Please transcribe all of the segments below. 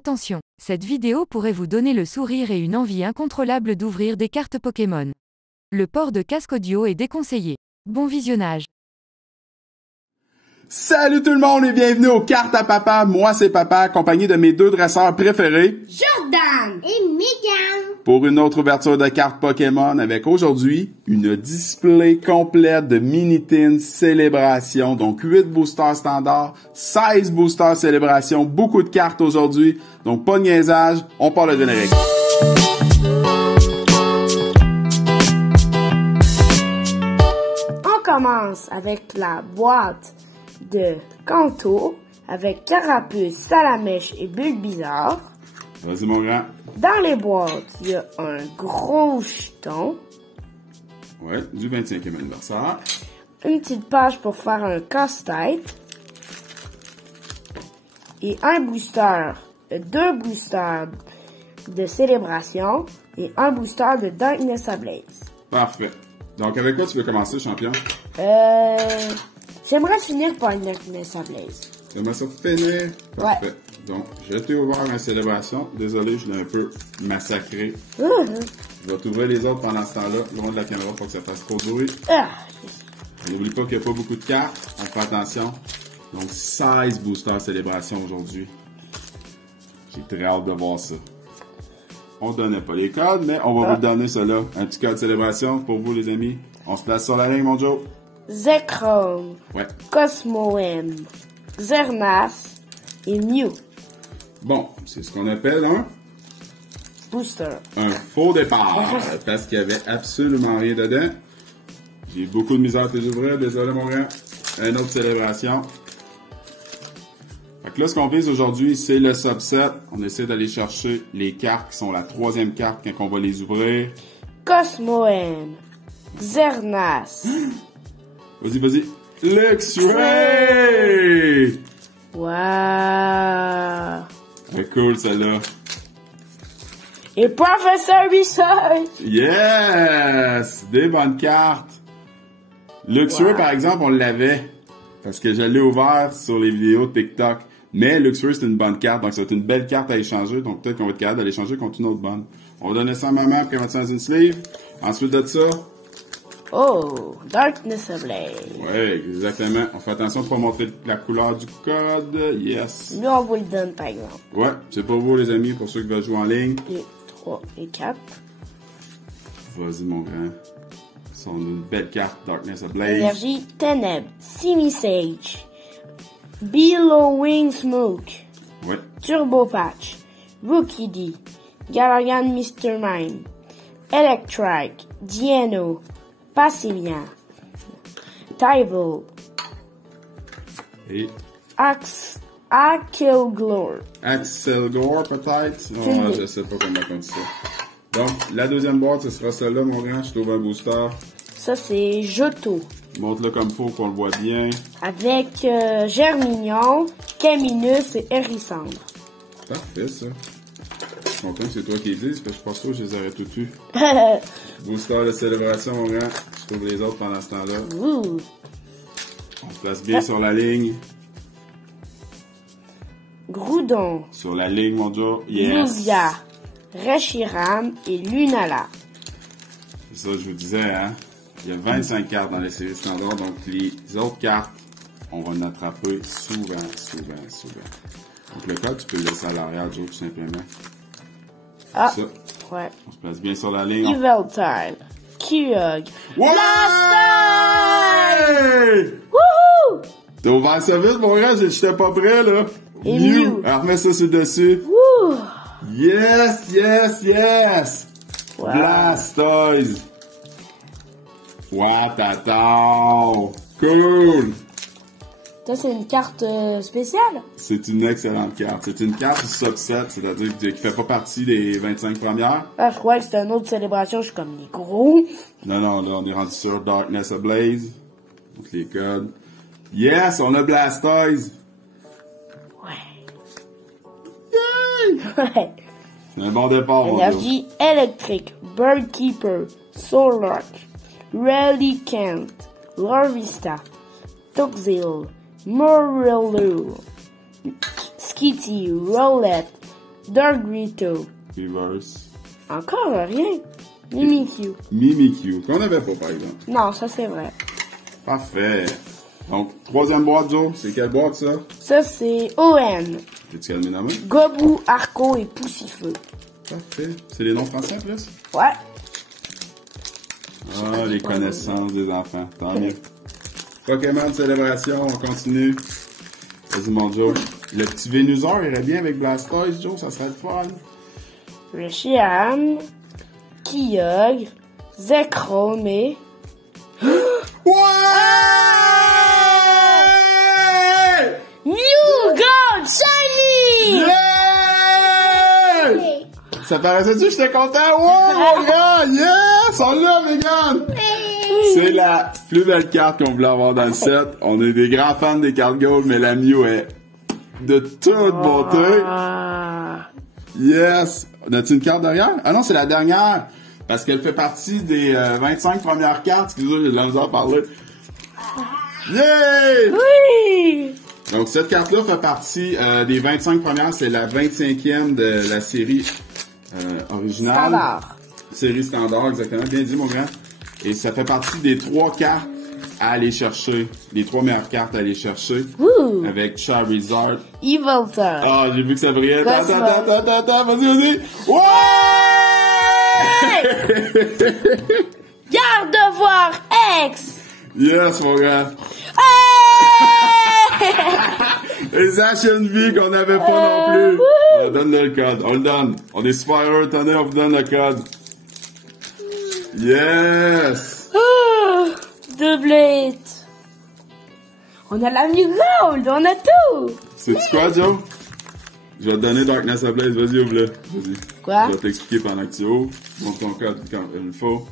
Attention, cette vidéo pourrait vous donner le sourire et une envie incontrôlable d'ouvrir des cartes Pokémon. Le port de casque audio est déconseillé. Bon visionnage. Salut tout le monde et bienvenue aux Cartes à Papa. Moi c'est Papa, accompagné de mes deux dresseurs préférés, Jordan et Megan, pour une autre ouverture de cartes Pokémon avec aujourd'hui une display complète de Mini-Tin Célébration. Donc 8 boosters standards, 16 boosters Célébration, beaucoup de cartes aujourd'hui. Donc pas de niaisage, on part le générique. on commence avec la boîte de Kanto avec Carapuce, Salamèche et Bulbizarre. Vas-y mon grand. Dans les boîtes, il y a un gros jeton, Ouais, du 25e anniversaire. une petite page pour faire un casse-tête et un booster, deux boosters de Célébration et un booster de Darkness Ablaze. Parfait. Donc avec quoi tu veux commencer, champion? J'aimerais finir par une Darkness Ablaze. J'aimerais ça finir. Parfait. Donc, je t'ai ouvert ma célébration. Désolé, je l'ai un peu massacré. Je vais t'ouvrir les autres pendant ce temps-là, loin de la caméra pour que ça fasse trop de bruit. N'oublie pas qu'il n'y a pas beaucoup de cartes. On fait attention. Donc, 16 boosters célébration aujourd'hui. J'ai très hâte de voir ça. On ne donnait pas les codes, mais on va vous donner cela. Un petit code célébration pour vous, les amis. On se place sur la ligne, mon Joe. Zekrom, Ouais. Cosmoem, Xernas et Mew. Bon, c'est ce qu'on appelle un Booster. faux départ. Parce qu'il n'y avait absolument rien dedans. J'ai beaucoup de misère à te ouvrir. Désolé, mon grand. Une autre célébration. Fait que là, ce qu'on vise aujourd'hui, c'est le subset. On essaie d'aller chercher les cartes qui sont la troisième carte quand on va les ouvrir. Cosmoem, Xernas. Vas-y, vas-y. Luxray! Wow. C'est cool, celle-là. Et Professeur Research. Yes! Des bonnes cartes. Luxray, par exemple, on l'avait. Parce que je l'ai ouvert sur les vidéos de TikTok. Mais Luxray, c'est une bonne carte. Donc, c'est une belle carte à échanger. Donc, peut-être qu'on va être capable d'aller échanger contre une autre bonne. On va donner ça à maman pour qu'elle mette ça dans une sleeve. Ensuite de ça, Oh, Darkness Ablaze. ouais, exactement. On fait attention de ne pas montrer la couleur du code. Yes. Lui, on vous le donne, par exemple. Ouais, c'est pour vous, les amis, pour ceux qui veulent jouer en ligne. Et 3 et 4. Vas-y, mon grand. C'est une belle carte, Darkness Ablaze. Énergie Ténèbres, Simisage, Billowing Smoke, Ouais. Turbo Patch, Rookie D, Galagan Mr. Mime, Electrike, Diano, Passimian, Tyval, Et Akilglor. Axel Gore, peut-être? Non, je sais pas comment on dit ça. Donc, la deuxième boîte, ce sera celle-là, mon grand. Je trouve un booster. Ça, c'est Johto. Montre-le comme faut, qu'on le voit bien. Avec Germignon, Caminus et Hérissandre. Parfait, ça. Je suis content que c'est toi qui les dises, parce que je suis pas sûr que je les aurais tout eu. Booster de célébration, mon grand. Je trouve les autres pendant ce temps-là. Ouh. On se place bien sur la ligne. Groudon, Sur la ligne, mon Joe. Yes. Luvia, Reshiram et Lunala. C'est ça que je vous disais, hein. Il y a 25 cartes dans les séries standards, donc les autres cartes, on va en attraper souvent. Donc le code, tu peux le laisser à l'arrière, Joe, tout simplement. Ah, Ça. ouais. On se place bien sur la ligne. Yveltal, Kyogre, Ouais! Wouhou! T'as ouvert ça vite, mon gars, j'étais pas prêt, là. Et Mew. Alors, remets ça sur le dessus. Wouh! Yes! Wow. Blastoise! Watatao! Cool! Ça, c'est une carte spéciale? C'est une excellente carte. C'est une carte subset, c'est-à-dire qui fait pas partie des 25 premières. Ah, je crois que c'était une autre célébration, je suis comme les gros. Non, là, on est rendu sur Darkness Ablaze. Donc, les codes. Yes! On a Blastoise! Ouais. Ouais. C'est un bon départ, mon gars. Énergie électrique, Birdkeeper, Solrock, Relicanth, Lorvista, Toxil, Morello, Skitty, Rowlet, Dorgrito. Reverse. Encore rien. Mimikyu. Mimikyu, qu'on n'avait pas par exemple. Non, ça c'est vrai. Parfait. Donc, troisième boîte, Joe. C'est quelle boîte, ça? Ça c'est ON. Peux-tu calmer la main? Gobu, Arco et Poussifeu. Parfait. C'est les noms français en plus? Ouais. Ah, les connaissances des enfants. Tant mieux. Pokémon célébration, on continue. Vas-y, mon Joe. Le petit Vénusaur irait bien avec Blastoise, Joe. Ça serait le fun. Reshiram, Kyogre, Zekrom et... Ouais! Mew Gold Shiny! Yeah! Ça paraissait-tu que j'étais content? Wow, mon gars! Yes! On l'a, Megan! C'est la plus belle carte qu'on voulait avoir dans le set. On est des grands fans des cartes Gold, mais la Mew est de toute beauté. Yes! As-tu une carte derrière? Ah non, c'est la dernière. Parce qu'elle fait partie des 25 premières cartes. Excusez-moi, j'ai de la misère à parler. Yeah! Oui! Donc, cette carte-là fait partie des 25 premières. C'est la 25e de la série originale. Standard. Série standard, exactement. Bien dit, mon grand. Et ça fait partie des 3 cartes à aller chercher. Les 3 meilleures cartes à aller chercher. Woo! Avec Charizard. Evilton. Ah, j'ai vu que ça brillait. Cosmos. Attends, vas-y. Ouais! Garde de voir X! Yes, mon gars. Les Action V qu'on n'avait pas non plus. On donne le code. On le donne. On est super heureux. Tenez, on vous donne le code. Yes! Doublette. On a la Mew Gold, on a tout! C'est-tu quoi, Joe? Je vais te donner Darkness Ablaze. Vas-y, ouvre-le. Vas-y. Quoi? Je vais t'expliquer pendant que tu ouvres. Montre ton code quand il faut.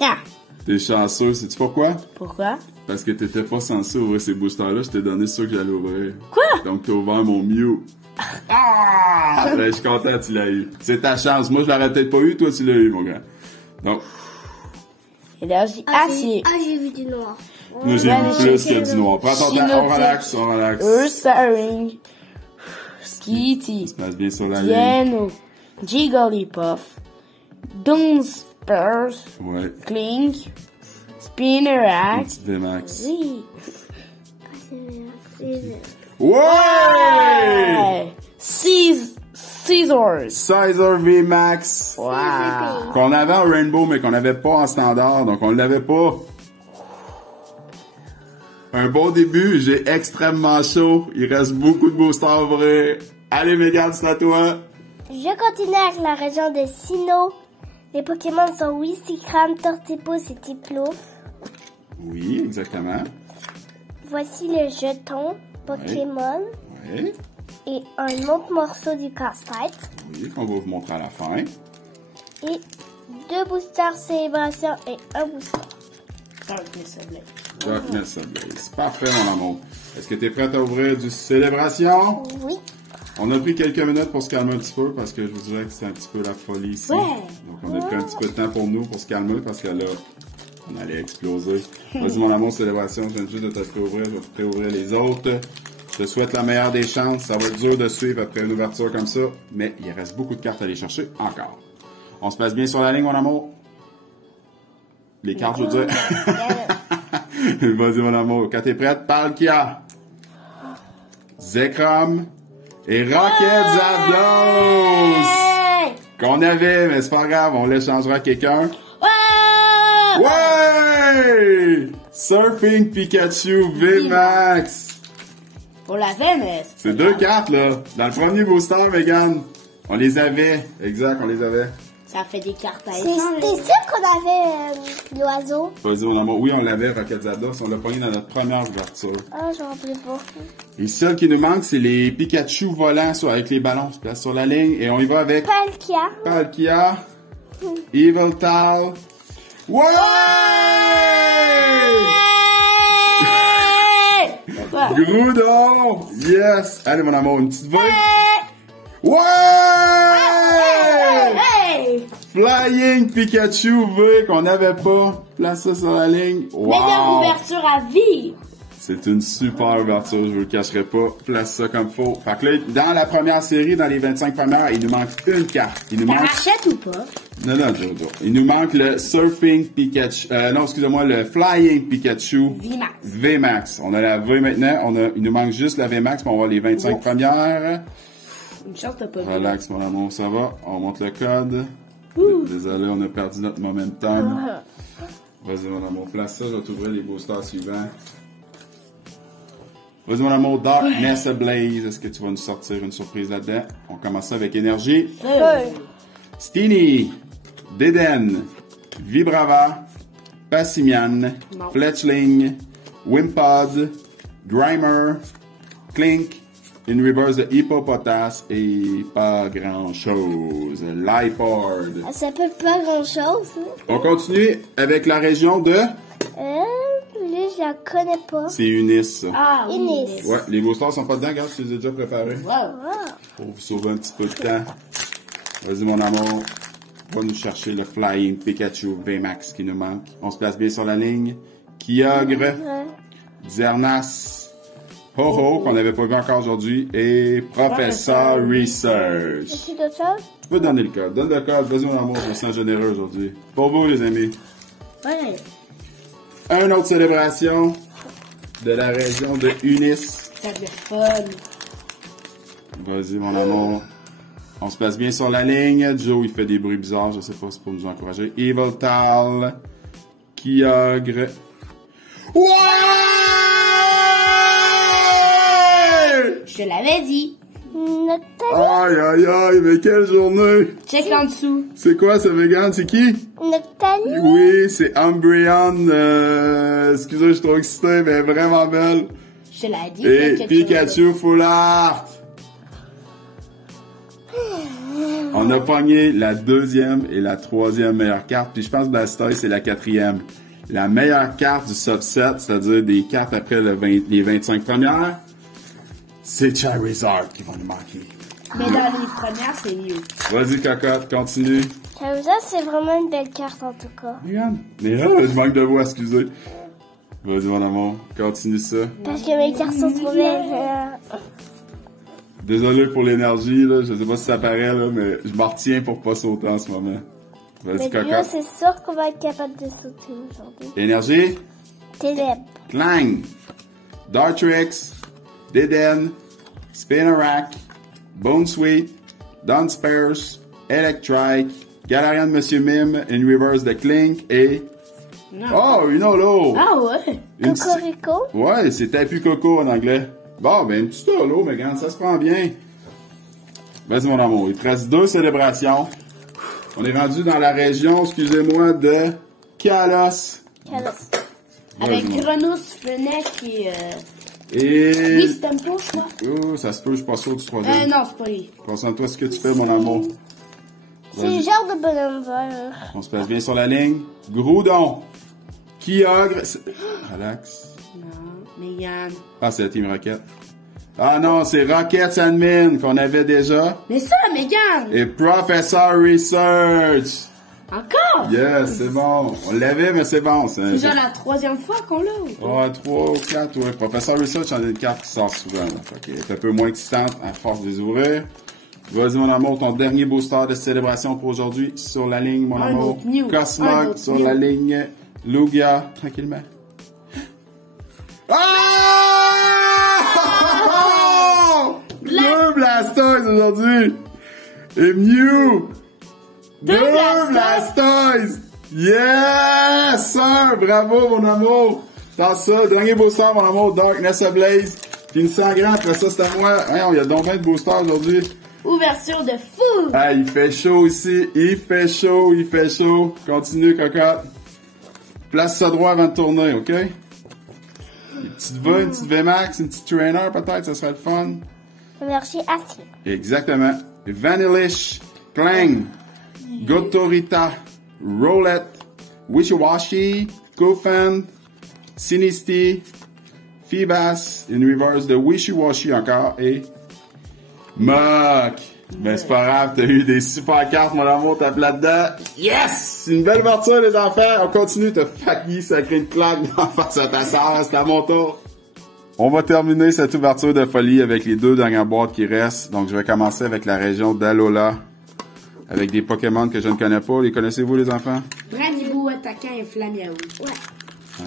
Ah. T'es chanceux. Sais-tu pourquoi? Pourquoi? Parce que t'étais pas censé ouvrir ces boosters-là. Je t'ai donné ceux que j'allais ouvrir. Quoi? Donc, t'as ouvert mon Mew. Ah! Ben, je suis content que tu l'as eu. C'est ta chance. Moi, je l'aurais peut-être pas eu. Toi, tu l'as eu, mon gars. Donc, Énergie acier. j'ai vu du noir. moi, j'ai vu plus qu'il y a du noir. Prends ton temps. On relaxe. Ursaring. Skitty. Ça se passe bien sur la ligne. Piano. Jigglypuff. Dunsparce. Ouais. Clink. Spinnerack. Petite VMAX. Oui. Ouais! Scissors. Sizer VMAX. Wow. Qu'on avait en Rainbow, mais qu'on n'avait pas en standard. Donc, on l'avait pas. Un bon début. J'ai extrêmement chaud. Il reste beaucoup de boosters à ouvrir. Allez, Megan, c'est à toi. Je continue avec la région de Sinnoh. Les Pokémon sont Wistikram, Tortipus et Tiplouf. Oui, exactement. Voici le jeton Pokémon Oui. et un autre morceau du casse-tête. Oui, qu'on va vous montrer à la fin. Et 2 boosters célébration et un booster. Darkness Ablaze. Darkness Ablaze. Parfait, mon amour. Est-ce que tu es prête à ouvrir du célébration? Oui. On a pris quelques minutes pour se calmer un petit peu parce que je vous dirais que c'est un petit peu la folie ici. Ouais. Donc, on a pris un petit peu de temps pour nous pour se calmer parce que là, on allait exploser. Vas-y, mon amour, célébration. Je viens juste de te préouvrir. Je vais te préouvrir les autres. Je te souhaite la meilleure des chances. Ça va être dur de suivre après une ouverture comme ça, mais il reste beaucoup de cartes à aller chercher encore. On se passe bien sur la ligne, mon amour? Les cartes, je veux dire. Vas-y, mon amour. Quand t'es prête, Palkia, Zekrom et Rocket Zapdos! Qu'on avait, mais c'est pas grave, on l'échangera à quelqu'un. Ouais! Surfing Pikachu VMAX! On l'avait, mais... C'est 2 cartes, là. Dans le premier booster, Megan. On les avait. Exact, on les avait. Ça fait des cartes à T'es échanger. sûr qu'on avait l'oiseau? Vas-y, mon amour. Oui, on l'avait, Rocket Zapdos. On l'a pogné dans notre première ouverture. Ah, j'en rappelais pas. Et celle qui nous manque, c'est les Pikachu volants avec les ballons se placent sur la ligne. Et on y va avec Palkia. Palkia, Yveltal. Ouais! Groudon! Yes! Allez, mon amour, une petite voix. Ouais! Hey! Flying Pikachu V qu'on n'avait pas. Place ça sur la ligne. Wow! Meilleure ouverture à vie! C'est une super ouverture, je vous le cacherai pas. Place ça comme faut. Fait que là, dans la première série, dans les 25 premières, il nous manque une carte. Il nous T'as manque... rachète ou pas? Non, Jojo. Il nous manque le Surfing Pikachu. Non, excusez-moi, le Flying Pikachu. VMAX. VMAX. On a la V maintenant. Il nous manque juste la VMAX pour avoir les 25 premières. Une chance, t'as pas vu. Relax, mon amour, ça va. On monte le code. Désolé, on a perdu notre momentum. Vas-y, mon amour, place ça. Je vais t'ouvrir les boosters suivants. Vas-y, mon amour, Darkness Ablaze. Est-ce que tu vas nous sortir une surprise là-dedans? On commence ça avec énergie. Steenie, Deden, Vibrava, Passimian, Fletchling, Wimpod, Grimer, Clink, une reverse de Hippopotas et pas grand-chose. Lipord. Ça peut pas grand-chose. On continue avec la région de... Là, je la connais pas. C'est Unis. Ah, oui. Unis. Ouais, les boosters sont pas dedans, regarde, je les ai déjà préparés. Wow. Pour vous sauver un petit peu de temps. Vas-y, mon amour. Va nous chercher le Flying Pikachu VMAX qui nous manque. On se place bien sur la ligne. Kyogre, Xernas, Ho-Ho, qu'on n'avait pas vu encore aujourd'hui, et Professeur Research. Est-ce d'autre chose? Tu peux donner le code. Donne le code. Vas-y, mon amour, je me sens généreux aujourd'hui. Pour vous, les amis. Ouais. Une autre célébration de la région de Unis. Ça devient fun. Vas-y, mon amour. On se place bien sur la ligne. Joe, il fait des bruits bizarres. Je sais pas si c'est pour nous encourager. Evil Tal. Kyogre. Ouais! Je te l'avais dit. Aïe, aïe, aïe, mais quelle journée! Check en dessous. C'est quoi ce vegan? C'est qui? Noctali. Oui, c'est Umbreon. Excusez, je suis trop excité, mais vraiment belle. Je te l'ai dit. Et Pikachu Full Art. On a pogné la deuxième et la troisième meilleure carte, puis je pense que Blastoise, c'est la quatrième. La meilleure carte du subset, c'est-à-dire des cartes après les 25 premières, c'est Charizard qui va nous manquer. Mais dans les premières, c'est mieux. Vas-y, cocotte, continue. Ça, c'est vraiment une belle carte en tout cas. Regarde. Mais là, je manque de voix, excusez. Vas-y, mon amour, continue ça. Parce que mes cartes sont trop belles. Désolé pour l'énergie, là. Je sais pas si ça paraît, là, mais je m'en retiens pour pas sauter en ce moment. Vas-y, Mais Dio, cocotte. c'est sûr qu'on va être capable de sauter aujourd'hui. Énergie. Ténèbres. Clang. Dartrix. Deden. Spinarak. Bone Sweet. Dunsparce. Electrike. Galarian de Monsieur Mime. Une reverse de Clink. Et... Non. Oh, une holo! Ah ouais? Une Cocorico. Ouais, c'est Tapu Coco en anglais. Bon, ben, une petite holo, mais regarde, ça se prend bien. Vas-y, mon amour. Il te reste 2 célébrations. On est rendu dans la région, excusez-moi, de Kalos. Kalos. Avec Vas-y, mon- Kronos, Fennec et... Et... Oui, c'est Tempo, je crois. Oh, ça se peut, je suis pas sûr du troisième. Non, c'est pas lui. Concentre-toi sur ce que tu fais, mon amour. C'est le Vas-y. genre de bonhomme vert. On se place bien sur la ligne. Groudon. Kyogre. Relax. Non, Megan. Ah, c'est la Team Rocket. Ah non, c'est Rocket Sandmin qu'on avait déjà. Mais ça, Megan! Et Professor Research. Encore? Yes, c'est bon. On l'avait, mais c'est bon. C'est genre la 3e fois qu'on l'a. Ouais, 3 ou 4, ouais. Professor Research, on a une carte qui sort souvent. Là. Fait qu'elle est un peu moins excitante à force de les ouvrir. Vas-y, mon amour, ton dernier booster de célébration pour aujourd'hui. Sur la ligne, mon Un amour. autre new. Un Cosmog, autre sur new. la ligne. Lugia, tranquillement. Ah! Deux Blastoise aujourd'hui! Et Mew! Deux Blastoise! Yes, sir! Bravo, mon amour! Dans ça, dernier booster, mon amour, Darkness Ablaze. Finissant en grand, après ça, c'est à moi. Hein, il y a donc 20 boosters aujourd'hui. Ouverture de fou! Ah, il fait chaud ici. Il fait chaud, il fait chaud. Continue, cocotte. Place ça droit avant de tourner, OK? Une petite V, une petite VMAX, une petite Trainer, peut-être, ça serait le fun. Merci, acier. Exactement. Vanillish, Clang, Gotorita, Roulette, Wishiwashi, Koufan, Sinisty, Feebas, une reverse de Wishiwashi encore, et Mok. Ben c'est pas grave, t'as eu des super cartes, mon amour, t'as là-dedans. Yes! Une belle ouverture, les enfants. On continue, t'as failli sacrer une claque en face à ta sœur, c'est à mon tour. On va terminer cette ouverture de folie avec les 2 dernières boîtes qui restent. Donc, je vais commencer avec la région d'Alola. Avec des Pokémon que je ne connais pas. Les connaissez-vous, les enfants? Branibo, attaquant et Flamiaou. Ouais. Hein?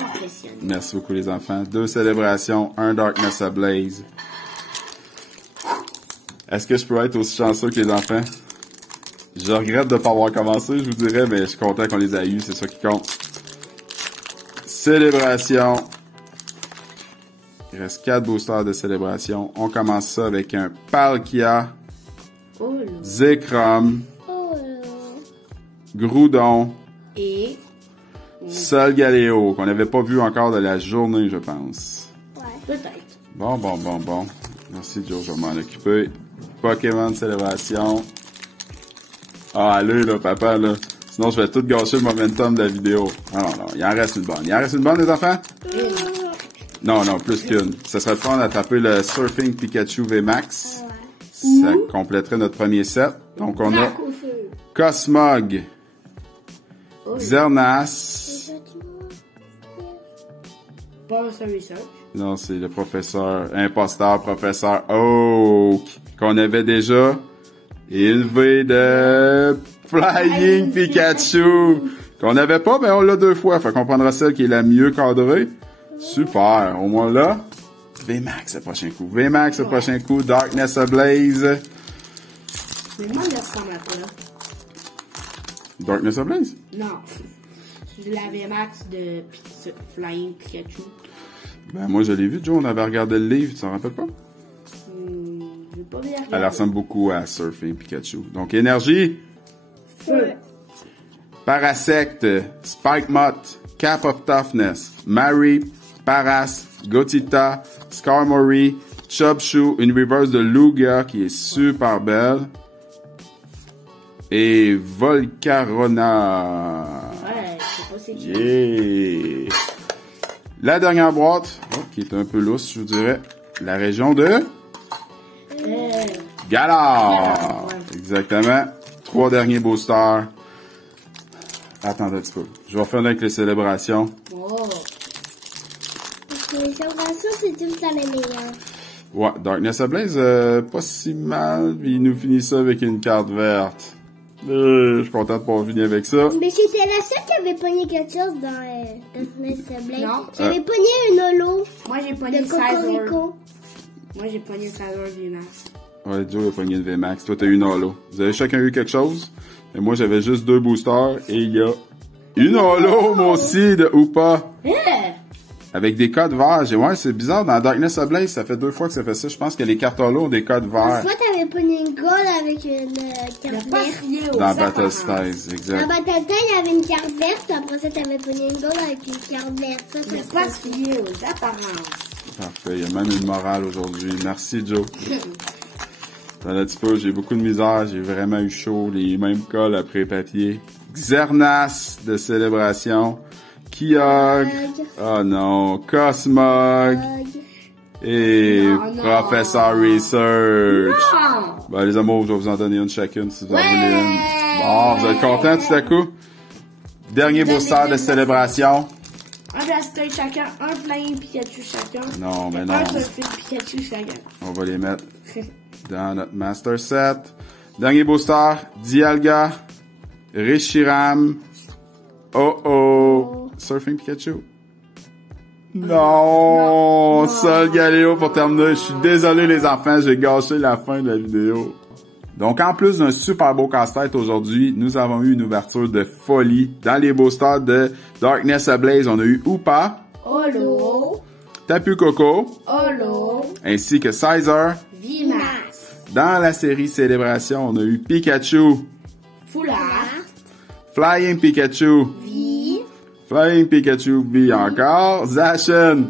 Impressionnant. Merci beaucoup, les enfants. 2 célébrations, un Darkness Ablaze. Est-ce que je peux être aussi chanceux que les enfants? Je regrette de ne pas avoir commencé, je vous dirais, mais je suis content qu'on les ait eus, c'est ça qui compte. Célébration. Il reste 4 boosters de célébration. On commence ça avec un Palkia, Oh là. Zekrom, Oh là. Groudon, Et... Solgaleo, qu'on n'avait pas vu encore de la journée, je pense. Ouais. peut-être. Bon. Merci, Joe, je vais m'en occuper. Pokémon célébration. Ah, allez, là, papa, là. Sinon, je vais tout gâcher le momentum de la vidéo. Ah non, il en reste une bonne. Il en reste une bonne, les enfants? Non, plus qu'une. Ça serait le fun d'attraper le Surfing Pikachu VMAX. Ça compléterait notre premier set. Donc, on a Au feu. Cosmog, Xernas. Pas un research. Non, c'est le imposteur professeur Oak, qu'on avait déjà élevé de Flying Pikachu, qu'on n'avait pas, mais on l'a 2 fois. Fait qu'on prendra celle qui est la mieux cadrée. Super, au moins là. VMAX le prochain coup. VMAX le prochain coup. Darkness Ablaze. Mais moi, il ressemble à quoi? Darkness Ablaze? Non. Je l'avais max de Flying Pikachu. Ben, moi, je l'ai vu, Joe. On avait regardé le livre. Tu t'en rappelles pas? Je vais pas bien regarder. Elle ressemble beaucoup à Surfing Pikachu. Donc, énergie. Feu. Parasect, Spikemot, Cap of Toughness, Mary, Paras, Gotita, Skarmory, Chubshoe, une reverse de Lugia qui est super belle. Et Volcarona. Ouais, je sais pas c'est qui. Yeah! La dernière boîte, qui est un peu lousse, je vous dirais. La région de Galar. Ouais. Exactement. 3 derniers boosters. Attendez un petit peu. Je vais finir avec les célébrations. Oh. Parce que les célébrations, c'est tout le temps les meilleurs. Ouais, Darkness Ablaze, pas si mal. Il nous finit ça avec une carte verte. Je suis content de pas finir avec ça. Mais j'étais la seule qui avait pogné quelque chose dans Darkness Ablaze. Non. J'avais pogné une holo Moi, j'ai pogné de le Sizor. Cocorico. Moi, j'ai pogné le Sizor VMAX. Ouais, Joe a pogné le VMAX. Toi, t'as eu une holo. Vous avez chacun eu quelque chose. Et moi, j'avais juste 2 boosters. Et il y a une holo, moi aussi, de Hoopa. Avec des codes verts. Ouais, c'est bizarre. Dans Darkness Ablaze, ça fait 2 fois que ça fait ça. Je pense que les cartes holo ont des codes Une verts. fois, t'avais pogné une gold avec une carte Pas verte. fié aux Dans Battle apparences. Styles, Dans exact. Battle Time, il y avait une carte verte. Après ça, t'avais pogné une gold avec une carte verte. Ça, Ne c'est pas se fier aux apparences. Parfait. Il y a même une morale aujourd'hui. Merci, Joe. Dans un petit peu, j'ai beaucoup de misère. J'ai vraiment eu chaud. Les mêmes cols après papier. Xernas de célébration. Kyogre. Oh non. Cosmog. Et Non, non. Professeur Research. Non! Ben, les amours, je vais vous en donner une chacune si vous en voulez une. Bon, vous êtes contents tout à coup? Dernier booster de célébration. Un Blastoise chacun, un Flying Pikachu chacun. Non, mais non. Un Surfing Pikachu chacun. On va les mettre dans notre Master Set. Dernier booster, Dialga, Reshiram, Surfing Pikachu. Non, Solgaleo pour terminer. Je suis désolé les enfants, j'ai gâché la fin de la vidéo. Donc en plus d'un super beau casse-tête aujourd'hui, nous avons eu une ouverture de folie. Dans les boosters de Darkness Ablaze, on a eu Hoopa, Holo. Tapu Koko, Holo. ainsi que Sizor. VMAX. Dans la série Célébration, on a eu Pikachu, Foulard. Flying Pikachu, Flying Pikachu V encore, Zacian,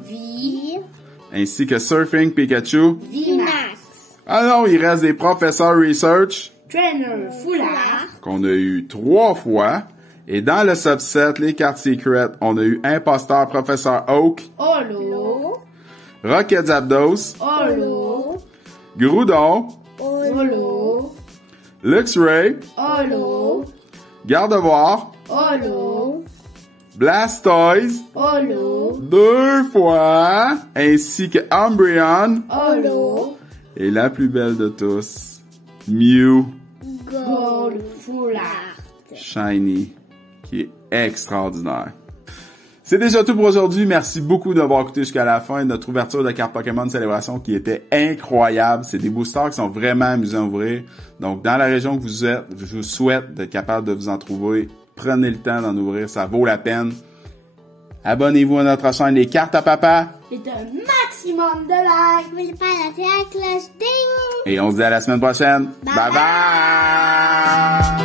ainsi que Surfing Pikachu. VMAX. Ah non, il reste des Professeurs Research Trainer. Foulard. qu'on a eu 3 fois. Et dans le subset, les cartes secrètes, on a eu Imposteur Professeur Oak, Holo. Rocket Zapdos, Holo. Groudon, Holo. Luxray, Holo. Gardevoir, Holo. Blastoise, Holo, 2 fois, ainsi que Umbreon, Holo, et la plus belle de tous, Mew, Gold Full Art. Shiny, qui est extraordinaire. C'est déjà tout pour aujourd'hui. Merci beaucoup d'avoir écouté jusqu'à la fin de notre ouverture de cartes Pokémon Célébration qui était incroyable. C'est des boosters qui sont vraiment amusants à ouvrir. Donc, dans la région que vous êtes, je vous souhaite d'être capable de vous en trouver. Prenez le temps d'en ouvrir, ça vaut la peine. Abonnez-vous à notre chaîne Les Cartes à Papa. Et un maximum de likes. N'oubliez pas la cloche, ding! Et on se dit à la semaine prochaine. Bye bye!